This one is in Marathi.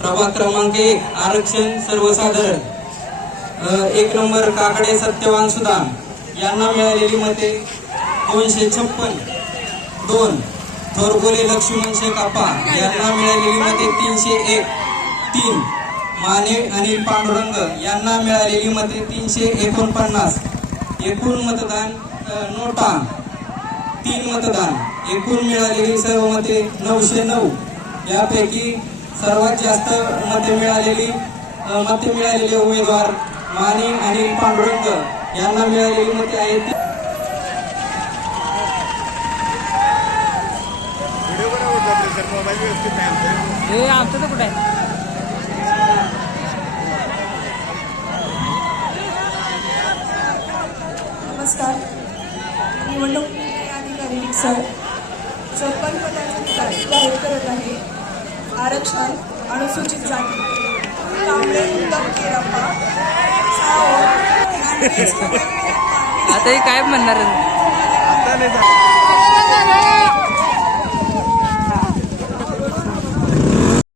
प्रभाग क्रमांक 1 आरक्षण सर्वसाधारण 1 नंबर काकडे सत्यवान सुदाम यांना मिळालेली मते 256. 2 थोरगोले लक्ष्मण शेख आप्पा यांना मिळालेली मते 301. 3 माने अनिल पांडुरंग यांना मिळालेली मते 349. एकूण मतदान नोटा 3 मतदान. एकूण मिळालेली सर्व मते 909. यापैकी सर्वात जास्त मते मिळालेले उमेदवार माने अनिल पांडुरंग यांना मिळालेली मते आहेत. नमस्कार. निवडणूक अधिकारी सर सरपंच पदाचे निकाल जाहीर करत आहे. आरक्षण अनुसूचित जाती कांबळे उत्तम केरप्पा आता काय म्हणणार